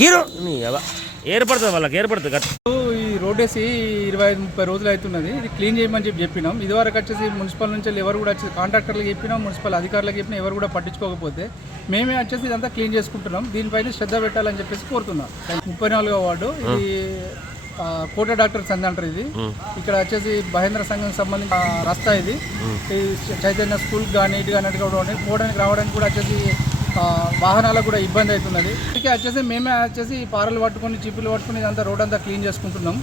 Hero ఏర్పడుతుంది వాళ్ళకి ఏర్పడుతుంది. ఈ రోడ్ వేసి 25-30 రోజులు అవుతున్నది. ఇది క్లీన్ చేయమని చెప్పినాం. ఇదివరకు వచ్చేసి మున్సిపల్ నుంచి ఎవరు కూడా వచ్చేసి కాంట్రాక్టర్లకు చెప్పినాం, మున్సిపల్ అధికారులకు చెప్పినా ఎవరు కూడా పట్టించుకోకపోతే మేమే వచ్చేసి ఇదంతా క్లీన్ చేసుకుంటున్నాం. దీనిపైన శ్రద్ధ పెట్టాలని చెప్పేసి కోరుతున్నాం. 34వ వార్డు ఇది కోట డాక్టర్ సంధి అంటారు. ఇది ఇక్కడ వచ్చేసి మహేంద్ర సంఘం సంబంధించిన రస్తా. ఇది చైతన్య స్కూల్ కానీ ఇటు కానీ పోవడానికి రావడానికి కూడా వచ్చేసి వాహనాలకు కూడా ఇబ్బంది అవుతున్నది. అందుకే వచ్చేసి మేమే వచ్చేసి పారలు పట్టుకొని చీపులు పట్టుకుని ఇదంతా రోడ్ అంతా క్లీన్ చేసుకుంటున్నాం.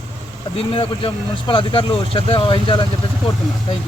దీని మీద కొంచెం మున్సిపల్ అధికారులు శ్రద్ధ వహించాలని చెప్పేసి కోరుతున్నాం. Thank you.